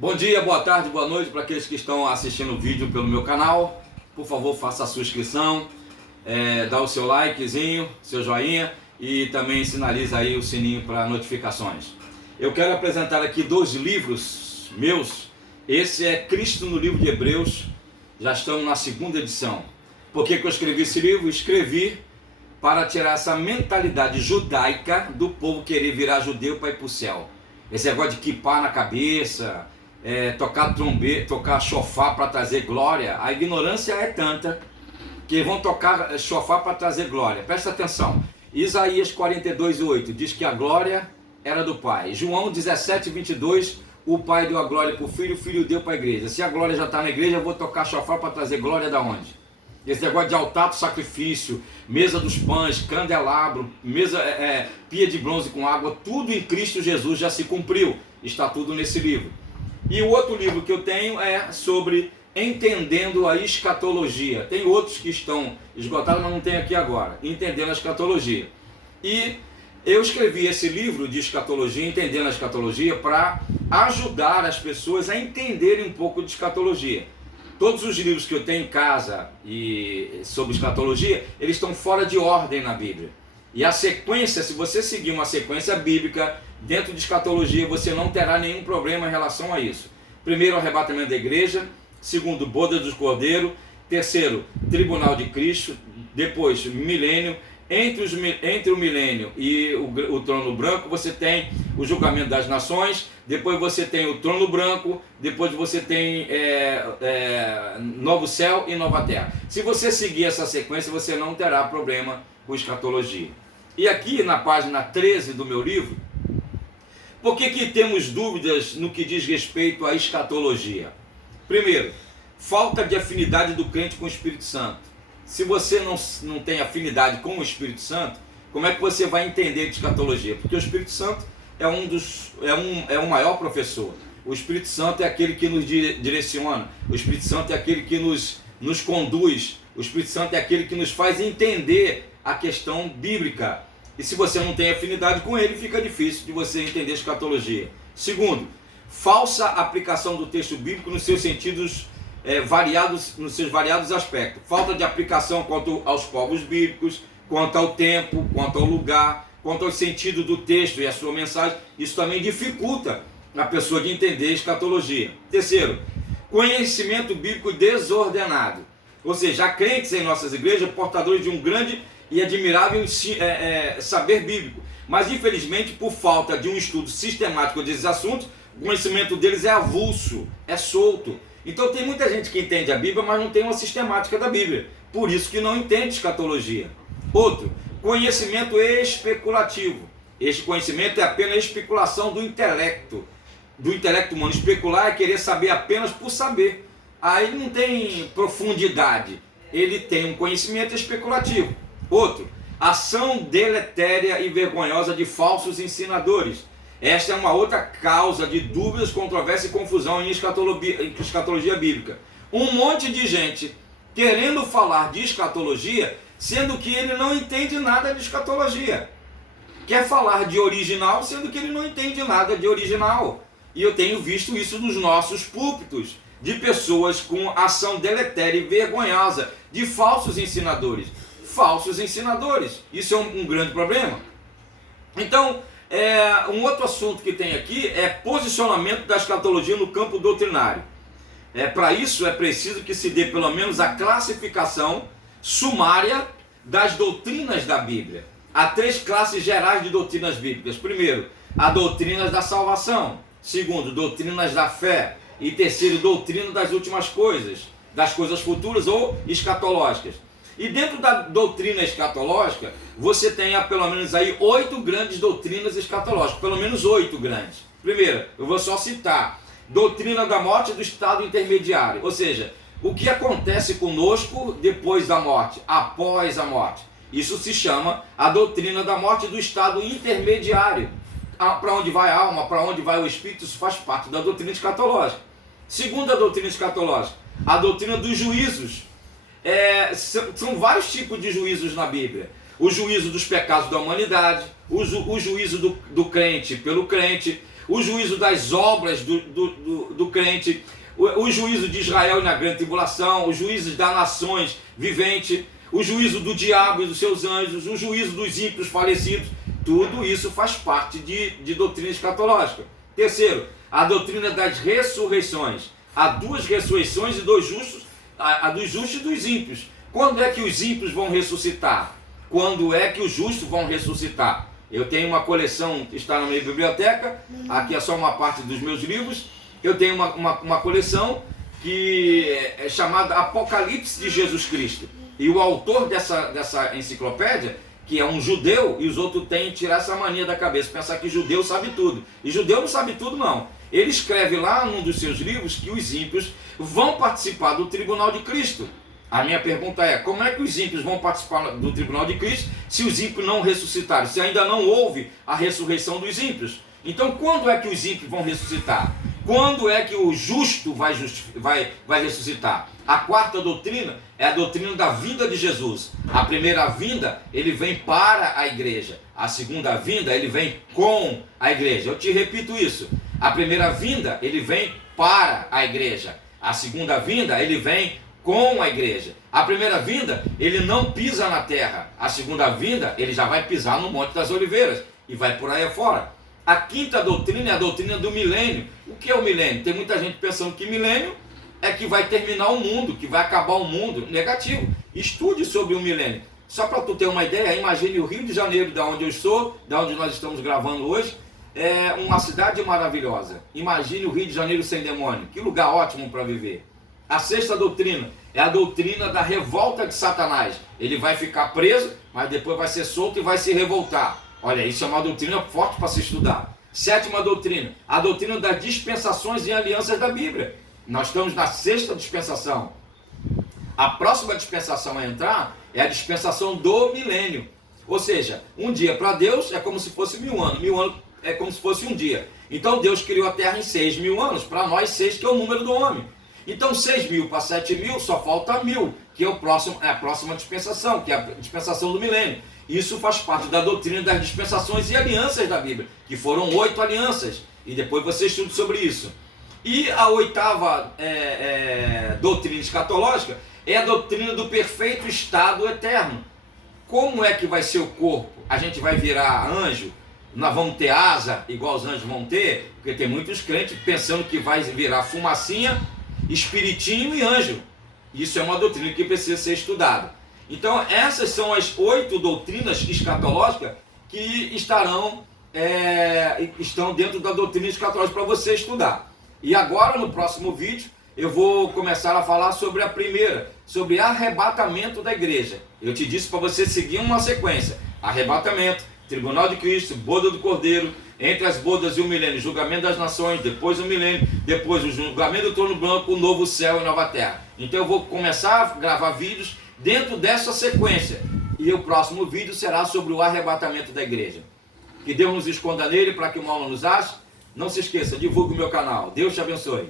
Bom dia, boa tarde, boa noite para aqueles que estão assistindo o vídeo pelo meu canal. Por favor, faça a sua inscrição, dá o seu likezinho, seu joinha e também sinaliza aí o sininho para notificações. Eu quero apresentar aqui dois livros meus. Esse é Cristo no livro de Hebreus, já estamos na segunda edição. Por que eu escrevi esse livro? Escrevi para tirar essa mentalidade judaica do povo querer virar judeu para ir para o céu. Esse negócio de quipar na cabeça, tocar trombeta, tocar chofar para trazer glória. A ignorância é tanta que vão tocar chofar para trazer glória. Presta atenção, Isaías 42:8 diz que a glória era do Pai. João 17:22, o Pai deu a glória para o Filho, o Filho deu para a igreja. Se a glória já está na igreja, eu vou tocar chofar para trazer glória da onde? Esse negócio de altar do sacrifício, mesa dos pães, candelabro, pia de bronze com água, tudo em Cristo Jesus já se cumpriu. Está tudo nesse livro. E o outro livro que eu tenho é sobre Entendendo a Escatologia. Tem outros que estão esgotados, mas não tem aqui agora. Entendendo a Escatologia. E eu escrevi esse livro de escatologia, Entendendo a Escatologia, para ajudar as pessoas a entenderem um pouco de escatologia. Todos os livros que eu tenho em casa e sobre escatologia, eles estão fora de ordem na Bíblia. E a sequência, se você seguir uma sequência bíblica dentro de escatologia, você não terá nenhum problema em relação a isso. Primeiro, arrebatamento da igreja. Segundo, boda do Cordeiro. Terceiro, tribunal de Cristo. Depois, milênio. Entre o milênio e o trono branco, você tem o julgamento das nações. Depois você tem o trono branco. Depois você tem novo céu e nova terra. Se você seguir essa sequência, você não terá problema com escatologia. E aqui na página 13 do meu livro, por que temos dúvidas no que diz respeito à escatologia? Primeiro, falta de afinidade do crente com o Espírito Santo. Se você não tem afinidade com o Espírito Santo, como é que você vai entender de escatologia? Porque o Espírito Santo é o maior professor. O Espírito Santo é aquele que nos direciona. O Espírito Santo é aquele que nos conduz. O Espírito Santo é aquele que nos faz entender a questão bíblica. E se você não tem afinidade com ele, fica difícil de você entender a escatologia. Segundo, falsa aplicação do texto bíblico nos seus sentidos variados, nos seus variados aspectos. Falta de aplicação quanto aos povos bíblicos, quanto ao tempo, quanto ao lugar, quanto ao sentido do texto e a sua mensagem. Isso também dificulta a pessoa de entender a escatologia. Terceiro, conhecimento bíblico desordenado. Ou seja, há crentes em nossas igrejas portadores de um grande e admirável saber bíblico, mas infelizmente por falta de um estudo sistemático desses assuntos, o conhecimento deles é avulso, é solto. Então tem muita gente que entende a Bíblia, mas não tem uma sistemática da Bíblia, por isso que não entende escatologia. Outro, conhecimento especulativo. Este conhecimento é apenas especulação do intelecto humano. Especular é querer saber apenas por saber. Aí não tem profundidade, ele tem um conhecimento especulativo. Outro, ação deletéria e vergonhosa de falsos ensinadores. Esta é uma outra causa de dúvidas, controvérsia e confusão em escatologia bíblica. Um monte de gente querendo falar de escatologia, sendo que ele não entende nada de escatologia. Quer falar de original, sendo que ele não entende nada de original. E eu tenho visto isso nos nossos púlpitos, de pessoas com ação deletéria e vergonhosa, de falsos ensinadores. Falsos ensinadores. Isso é um grande problema. Então, um outro assunto que tem aqui é posicionamento da escatologia no campo doutrinário. Para isso é preciso que se dê pelo menos a classificação sumária das doutrinas da Bíblia. Há três classes gerais de doutrinas bíblicas. Primeiro, a doutrina da salvação. Segundo, doutrinas da fé. E terceiro, doutrina das últimas coisas, das coisas futuras ou escatológicas. E dentro da doutrina escatológica, você tem pelo menos aí 8 grandes doutrinas escatológicas, pelo menos 8 grandes. Primeiro, eu vou só citar, doutrina da morte e do estado intermediário, ou seja, o que acontece conosco depois da morte, após a morte. Isso se chama a doutrina da morte e do estado intermediário. Para onde vai a alma, para onde vai o espírito, isso faz parte da doutrina escatológica. Segunda doutrina escatológica, a doutrina dos juízos. São vários tipos de juízos na Bíblia. O juízo dos pecados da humanidade, o juízo do crente pelo crente, o juízo das obras do crente, o juízo de Israel na grande tribulação, os juízos das nações viventes, o juízo do diabo e dos seus anjos, o juízo dos ímpios falecidos. Tudo isso faz parte de doutrina escatológica. Terceiro, a doutrina das ressurreições. Há duas ressurreições e dois justos, a dos justos e dos ímpios. Quando é que os ímpios vão ressuscitar? Quando é que os justos vão ressuscitar? Eu tenho uma coleção que está na minha biblioteca, aqui é só uma parte dos meus livros. Eu tenho uma coleção que é chamada Apocalipse de Jesus Cristo. E o autor dessa enciclopédia, que é um judeu, e os outros têm que tirar essa mania da cabeça, pensar que judeu sabe tudo. E judeu não sabe tudo, não. Ele escreve lá num dos seus livros que os ímpios vão participar do tribunal de Cristo. A minha pergunta é, como é que os ímpios vão participar do tribunal de Cristo se os ímpios não ressuscitaram, se ainda não houve a ressurreição dos ímpios? Então, quando é que os ímpios vão ressuscitar? Quando é que o justo vai ressuscitar? A quarta doutrina é a doutrina da vinda de Jesus. A primeira vinda, ele vem para a igreja. A segunda vinda, ele vem com a igreja. Eu te repito isso. A primeira vinda, ele vem para a igreja. A segunda vinda, ele vem com a igreja. A primeira vinda, ele não pisa na terra. A segunda vinda, ele já vai pisar no Monte das Oliveiras e vai por aí afora. A quinta doutrina é a doutrina do milênio. O que é o milênio? Tem muita gente pensando que milênio é que vai terminar o mundo, que vai acabar o mundo. Negativo. Estude sobre o milênio. Só para tu ter uma ideia, imagine o Rio de Janeiro, da onde eu estou, da onde nós estamos gravando hoje, é uma cidade maravilhosa. Imagine o Rio de Janeiro sem demônio. Que lugar ótimo para viver. A sexta doutrina é a doutrina da revolta de Satanás. Ele vai ficar preso, mas depois vai ser solto e vai se revoltar. Olha, isso é uma doutrina forte para se estudar. Sétima doutrina, a doutrina das dispensações e alianças da Bíblia. Nós estamos na sexta dispensação. A próxima dispensação a entrar é a dispensação do milênio. Ou seja, um dia para Deus é como se fosse 1000 anos. 1000 anos é como se fosse um dia. Então Deus criou a terra em 6.000 anos. Para nós, 6 que é o número do homem. Então 6.000 para 7.000 só falta 1.000, que é a próxima dispensação, que é a dispensação do milênio. Isso faz parte da doutrina das dispensações e alianças da Bíblia, que foram 8 alianças, e depois você estuda sobre isso. E a oitava doutrina escatológica é a doutrina do perfeito estado eterno. Como é que vai ser o corpo? A gente vai virar anjo? Nós vamos ter asa, igual os anjos vão ter? Porque tem muitos crentes pensando que vai virar fumacinha, espiritinho e anjo. Isso é uma doutrina que precisa ser estudada. Então essas são as 8 doutrinas escatológicas que estão dentro da doutrina escatológica para você estudar. E agora no próximo vídeo eu vou começar a falar sobre a primeira, sobre arrebatamento da igreja. Eu te disse para você seguir uma sequência: arrebatamento, tribunal de Cristo, boda do Cordeiro, entre as bodas e o milênio, julgamento das nações, depois o milênio, depois o julgamento do trono branco, o novo céu e nova terra. Então eu vou começar a gravar vídeos dentro dessa sequência, e o próximo vídeo será sobre o arrebatamento da igreja. Que Deus nos esconda nele para que o mal não nos ache. Não se esqueça, divulgue o meu canal. Deus te abençoe.